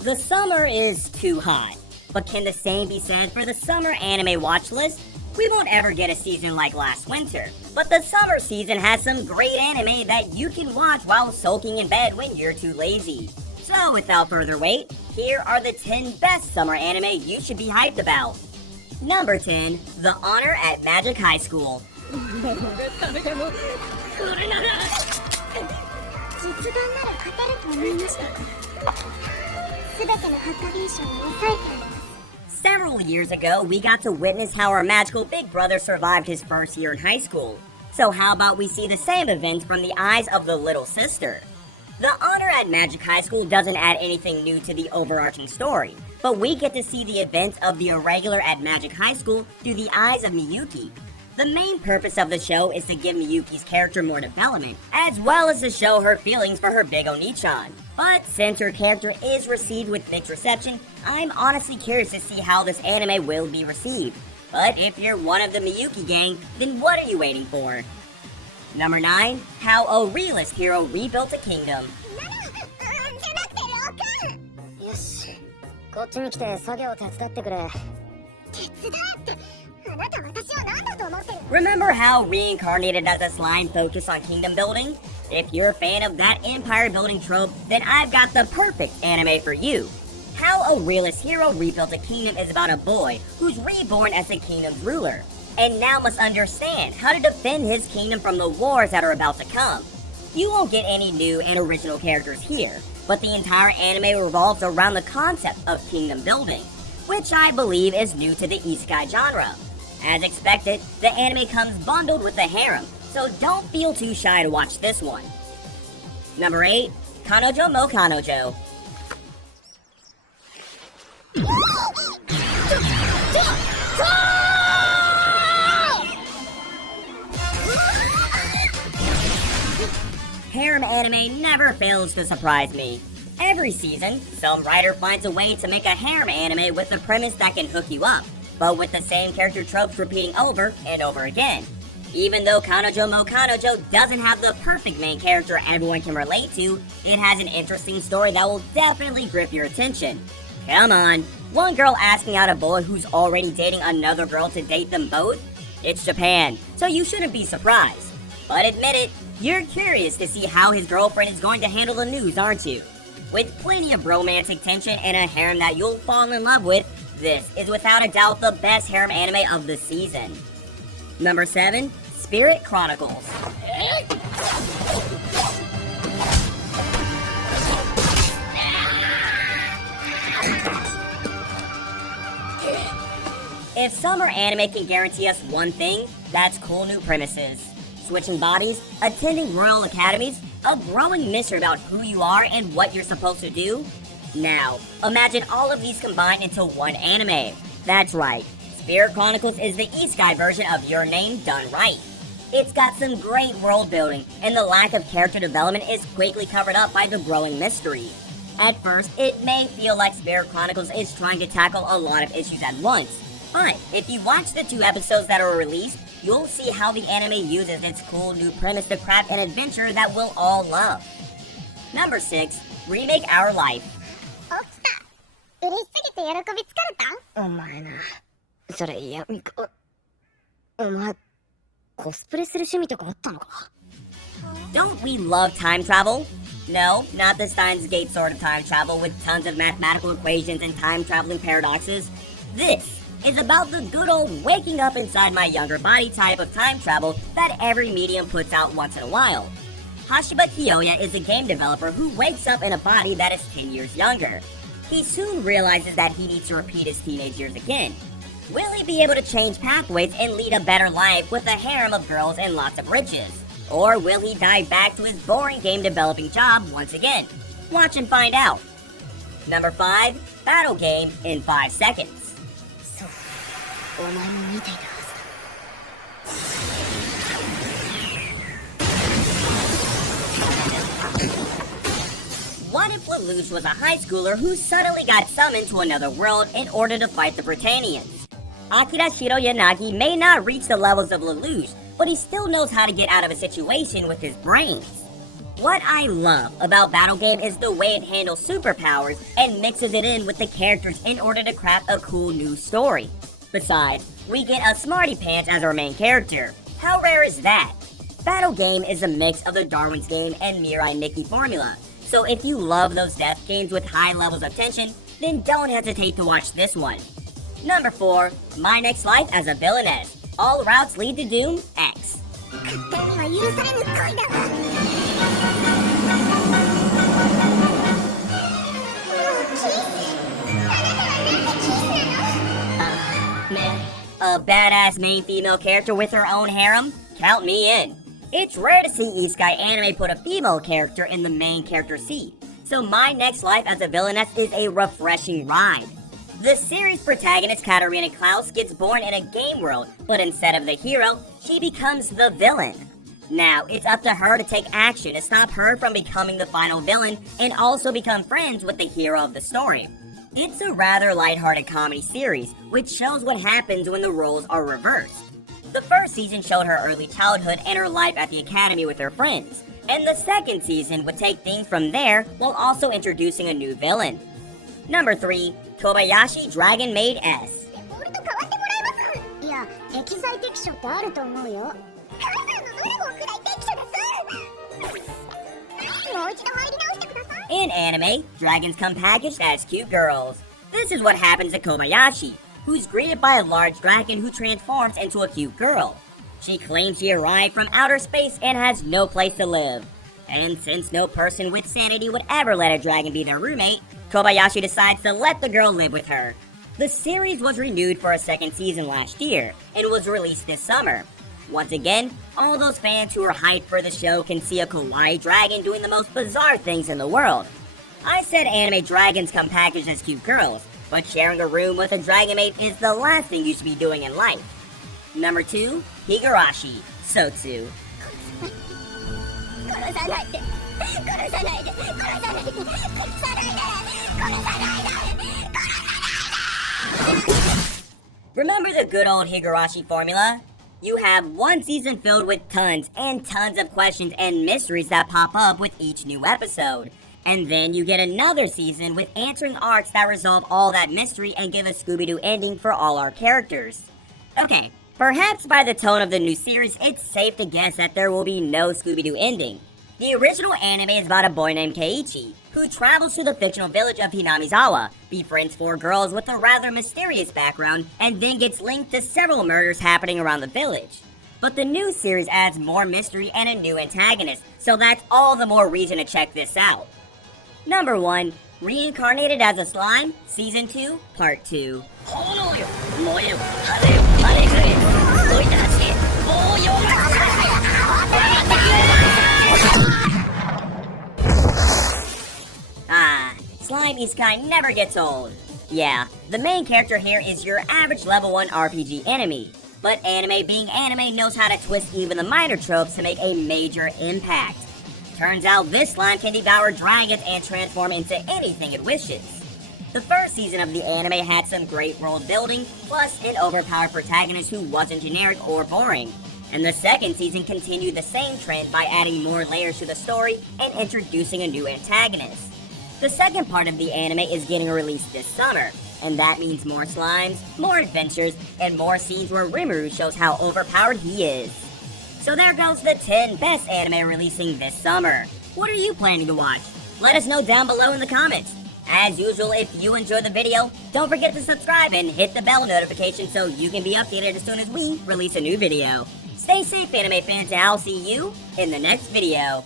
The summer is too hot, but can the same be said for the summer anime watch list? We won't ever get a season like last winter, but the summer season has some great anime that you can watch while sulking in bed when you're too lazy. So without further wait, here are the 10 best summer anime you should be hyped about. Number 10, The Honor at Magic High School. Several years ago, we got to witness how our magical big brother survived his first year in high school. So how about we see the same events from the eyes of the little sister? The Honor at Magic High School doesn't add anything new to the overarching story, but we get to see the events of the irregular at Magic High School through the eyes of Miyuki. The main purpose of the show is to give Miyuki's character more development, as well as to show her feelings for her big Oni-chan. But since her character is received with mixed reception, I'm honestly curious to see how this anime will be received. But if you're one of the Miyuki gang, then what are you waiting for? Number 9, How a Realist Hero Rebuilt a Kingdom. Remember how Reincarnated as a Slime focused on kingdom building? If you're a fan of that empire building trope, then I've got the perfect anime for you. How a Realist Hero Rebuilt a Kingdom is about a boy who's reborn as the kingdom's ruler, and now must understand how to defend his kingdom from the wars that are about to come. You won't get any new and original characters here, but the entire anime revolves around the concept of kingdom building, which I believe is new to the isekai genre. As expected, the anime comes bundled with the harem, so don't feel too shy to watch this one. Number 8, Kanojo mo Kanojo. Harem anime never fails to surprise me. Every season, some writer finds a way to make a harem anime with a premise that can hook you up, but with the same character tropes repeating over and over again. Even though Kanojo mo Kanojo doesn't have the perfect main character everyone can relate to, it has an interesting story that will definitely grip your attention. Come on, one girl asking out a boy who's already dating another girl to date them both? It's Japan, so you shouldn't be surprised. But admit it, you're curious to see how his girlfriend is going to handle the news, aren't you? With plenty of romantic tension and a harem that you'll fall in love with, this is without a doubt the best harem anime of the season. Number 7, Spirit Chronicles. If summer anime can guarantee us one thing, that's cool new premises. Switching bodies, attending royal academies, a growing mystery about who you are and what you're supposed to do. Now, imagine all of these combined into one anime. That's right, Spirit Chronicles is the isekai version of Your Name done right. It's got some great world building, and the lack of character development is quickly covered up by the growing mystery. At first, it may feel like Spirit Chronicles is trying to tackle a lot of issues at once, but if you watch the 2 episodes that are released, you'll see how the anime uses its cool new premise to craft an adventure that we'll all love. Number 6, Remake Our Life. 嬉しすぎて喜び疲れた？お前な、それ嫌味か。お前、コスプレする趣味とかあったのか？ Don't we love time travel? No, not the Steins Gate sort of time travel with tons of mathematical equations and time-traveling paradoxes. This is about the good old waking up inside my younger body type of time travel that every medium puts out once in a while. Hashiba Kiyoya is a game developer who wakes up in a body that is 10 years younger. He soon realizes that he needs to repeat his teenage years again. Will he be able to change pathways and lead a better life with a harem of girls and lots of riches? Or will he dive back to his boring game developing job once again? Watch and find out. Number 5, Battle Game in 5 Seconds. そう、お前も見ていたはずだ。What if Lelouch was a high schooler who suddenly got summoned to another world in order to fight the Britannians? Akira Shiroyanagi may not reach the levels of Lelouch, but he still knows how to get out of a situation with his brains. What I love about Battle Game is the way it handles superpowers and mixes it in with the characters in order to craft a cool new story. Besides, we get a Smarty Pants as our main character. How rare is that? Battle Game is a mix of the Darwin's Game and Mirai Nikki formula, so if you love those death games with high levels of tension, then don't hesitate to watch this one. Number 4, My Next Life as a Villainess. All Routes Lead to Doom X. Man. A badass main female character with her own harem? Count me in. It's rare to see Isekai anime put a female character in the main character seat, so My Next Life as a Villainess is a refreshing ride. The series protagonist Katarina Klaus gets born in a game world, but instead of the hero, she becomes the villain. Now, it's up to her to take action to stop her from becoming the final villain and also become friends with the hero of the story. It's a rather lighthearted comedy series, which shows what happens when the roles are reversed. The first season showed her early childhood and her life at the academy with her friends, and the second season would take things from there while also introducing a new villain. Number 3, Kobayashi Dragon Maid S. いや、適材適所ってあると思うよ。母さんのどれもくらい適所です。もう一度入り直してください。 In anime, dragons come packaged as cute girls. This is what happens to Kobayashi, who's greeted by a large dragon who transforms into a cute girl. She claims she arrived from outer space and has no place to live. And since no person with sanity would ever let a dragon be their roommate, Kobayashi decides to let the girl live with her. The series was renewed for a second season last year and was released this summer. Once again, all those fans who are hyped for the show can see a kawaii dragon doing the most bizarre things in the world. I said anime dragons come packaged as cute girls, but sharing a room with a dragon mate is the last thing you should be doing in life. Number 2, Higurashi, Sotsu. Remember the good old Higurashi formula? You have one season filled with tons and tons of questions and mysteries that pop up with each new episode. And then you get another season with answering arcs that resolve all that mystery and give a Scooby-Doo ending for all our characters. Okay, perhaps by the tone of the new series, it's safe to guess that there will be no Scooby-Doo ending. The original anime is about a boy named Keiichi, who travels to the fictional village of Hinamizawa, befriends 4 girls with a rather mysterious background, and then gets linked to several murders happening around the village. But the new series adds more mystery and a new antagonist, so that's all the more reason to check this out. Number 1, Reincarnated as a Slime, Season 2, Part 2. Slime Isekai never gets old. Yeah, the main character here is your average level 1 RPG enemy, but anime being anime knows how to twist even the minor tropes to make a major impact. Turns out this slime can devour dragons and transform into anything it wishes. The first season of the anime had some great world building, plus an overpowered protagonist who wasn't generic or boring. And the second season continued the same trend by adding more layers to the story and introducing a new antagonist. The second part of the anime is getting released this summer, and that means more slimes, more adventures, and more scenes where Rimuru shows how overpowered he is. So there goes the 10 best anime releasing this summer. What are you planning to watch? Let us know down below in the comments. As usual, if you enjoyed the video, don't forget to subscribe and hit the bell notification so you can be updated as soon as we release a new video. Stay safe, anime fans, and I'll see you in the next video.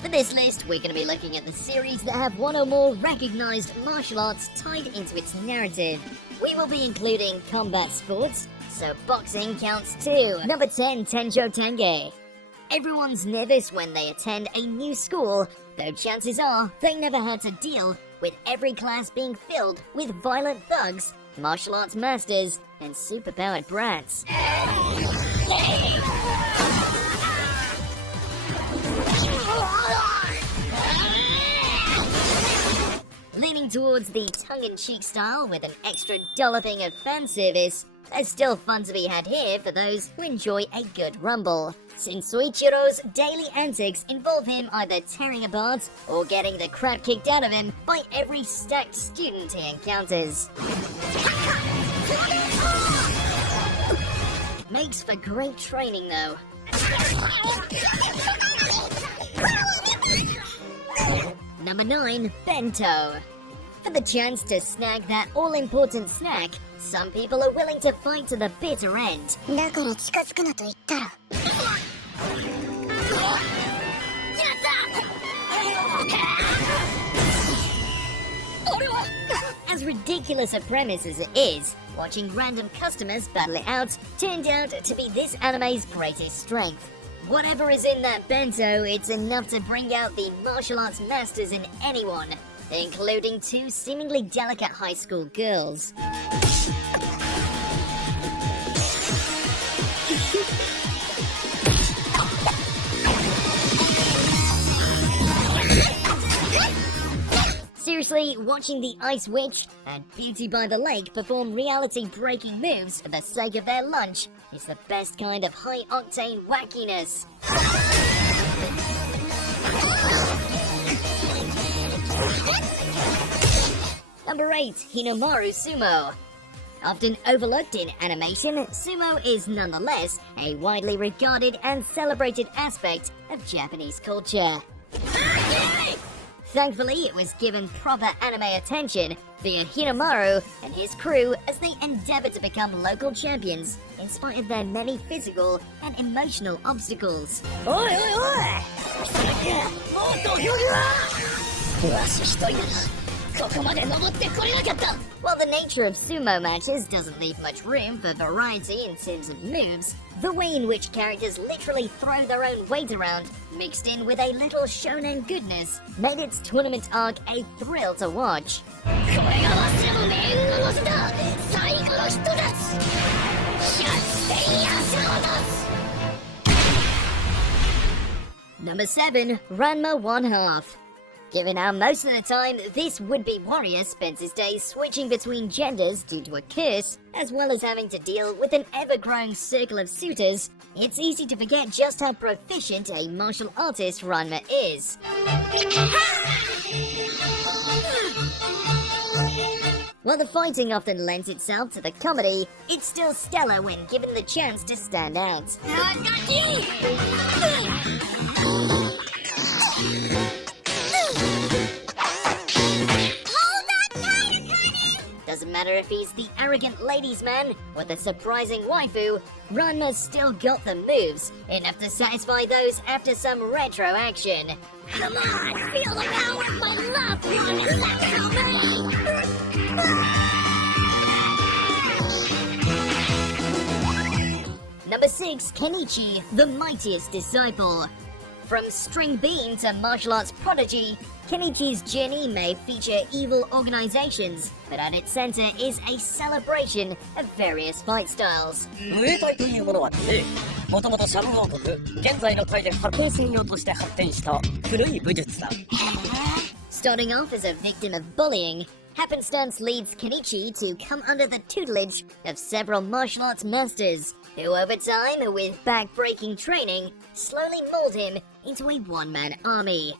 For this list, we're going to be looking at the series that have one or more recognized martial arts tied into its narrative. We will be including combat sports, so boxing counts too. Number 10, Tenjo Tenge. Everyone's nervous when they attend a new school, though chances are they never had to deal with every class being filled with violent thugs, martial arts masters, and superpowered brats. Leaning towards the tongue-in-cheek style with an extra dolloping of fan service, there's still fun to be had here for those who enjoy a good rumble, since ᴅɪsᴄʟᴜ's daily antics involve him either tearing apart or getting the crap kicked out of him by every stacked student he encounters. Makes for great training though. Number 9, bento. For the chance to snag that all-important snack, some people are willing to fight to the bitter end. だから近づくなと言ったら。 As ridiculous a premise as it is, watching random customers battle it out turned out to be this anime's greatest strength. Whatever is in that bento, it's enough to bring out the martial arts masters in anyone, including 2 seemingly delicate high school girls. Seriously, watching the Ice Witch and Beauty by the Lake perform reality-breaking moves for the sake of their lunch is the best kind of high-octane wackiness. Number 8, Hinomaru Sumo. Often overlooked in animation, sumo is nonetheless a widely regarded and celebrated aspect of Japanese culture. Thankfully, it was given proper anime attention via Hinomaru and his crew as they endeavor to become local champions in spite of their many physical and emotional obstacles. Oi, oi, oi! While the nature of sumo matches doesn't leave much room for variety in terms of moves, the way in which characters literally throw their own weight around, mixed in with a little shonen goodness, made its tournament arc a thrill to watch. Number 7, Ranma 1/2. Given how most of the time this would-be warrior spends his days switching between genders due to a curse, as well as having to deal with an ever-growing circle of suitors, it's easy to forget just how proficient a martial artist Ranma is. While the fighting often lends itself to the comedy, it's still stellar when given the chance to stand out. Doesn't matter if he's the arrogant ladies' man or the surprising waifu, Ranma's still got the moves, enough to satisfy those after some retro action. Come on, feel the power of my love, Number 6, Kenichi, the mightiest disciple. From string bean to martial arts prodigy, Kenichi's journey may feature evil organizations, but at its center is a celebration of various fight styles. ムエタイというものはですね、もともとシャム王国、現在のタイで発展専用として発展した古い武術だ。Starting off as a victim of bullying, happenstance leads Kenichi to come under the tutelage of several martial arts masters, who over time, with back-breaking training, slowly mold him into a one-man army.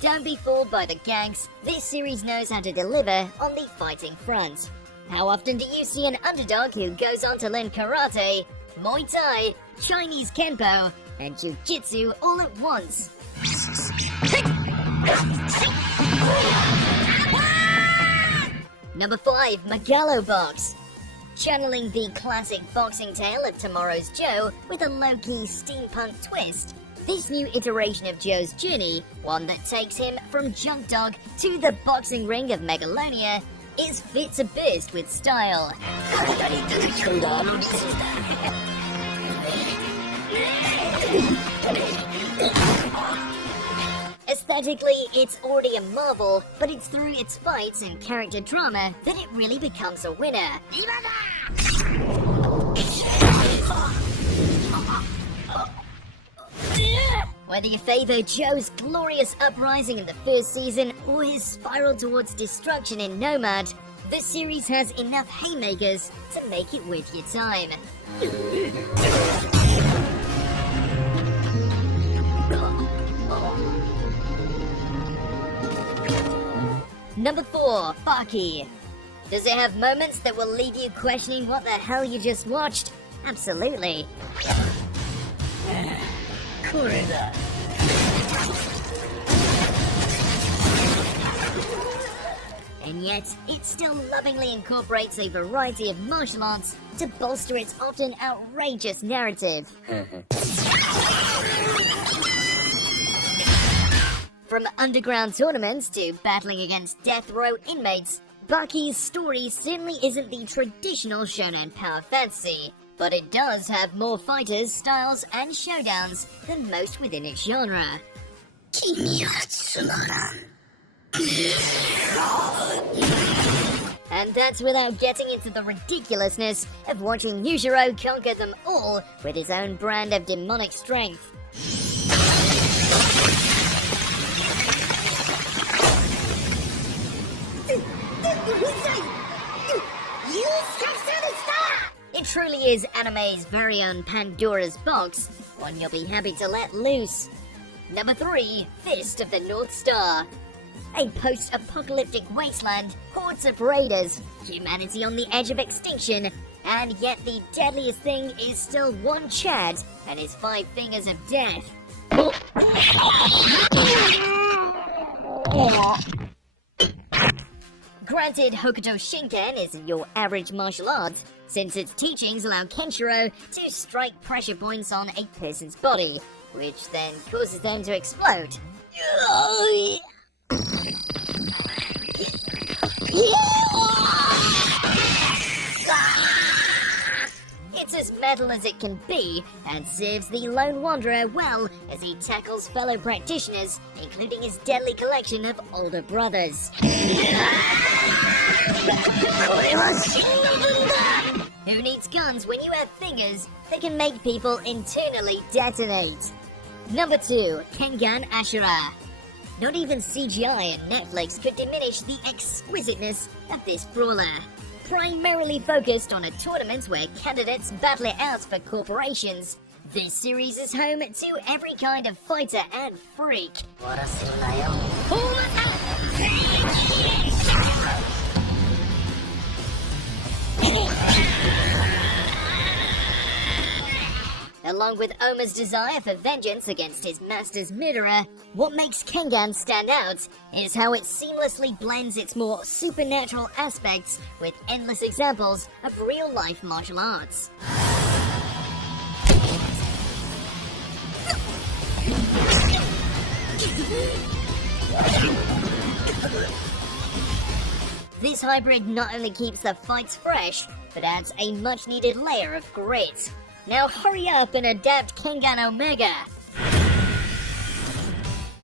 Don't be fooled by the gags, this series knows how to deliver on the fighting front. How often do you see an underdog who goes on to learn karate, Muay Thai, Chinese Kenpo, and Jiu-Jitsu all at once? Number 5, Megalo Box. Channeling the classic boxing tale of tomorrow's Joe with a low-key steampunk twist, this new iteration of Joe's journey, one that takes him from junk dog to the boxing ring of Megalonia, is fit to burst with style. Aesthetically, it's already a marvel, but it's through its fights and character drama that it really becomes a winner. Whether you favor Joe's glorious uprising in the first season or his spiral towards destruction in Nomad, the series has enough haymakers to make it worth your time. Number 4, Baki. Does it have moments that will leave you questioning what the hell you just watched? Absolutely. And yet, it still lovingly incorporates a variety of martial arts to bolster its often outrageous narrative. From underground tournaments to battling against death row inmates, Baki's story certainly isn't the traditional shonen power fantasy, but it does have more fighters, styles, and showdowns than most within its genre. And that's without getting into the ridiculousness of watching Yujiro conquer them all with his own brand of demonic strength. It truly is anime's very own Pandora's box, one you'll be happy to let loose. Number 3, Fist of the North Star. A post-apocalyptic wasteland, hordes of raiders, humanity on the edge of extinction, and yet the deadliest thing is still one Chad and his 5 fingers of death. Granted, Hokuto Shinken isn't your average martial art, since its teachings allow Kenshiro to strike pressure points on a person's body, which then causes them to explode. It's as metal as it can be, and serves the lone wanderer well as he tackles fellow practitioners, including his deadly collection of older brothers. Who needs guns when you have fingers that can make people internally detonate? Number 2, Kengan Ashura. Not even CGI and Netflix could diminish the exquisiteness of this brawler. Primarily focused on a tournament where candidates battle it out for corporations, this series is home to every kind of fighter and freak. Along with Oma's desire for vengeance against his master's murderer, what makes Kengan stand out is how it seamlessly blends its more supernatural aspects with endless examples of real-life martial arts. This hybrid not only keeps the fights fresh, but adds a much-needed layer of grit. Now hurry up and adapt Kengan Omega!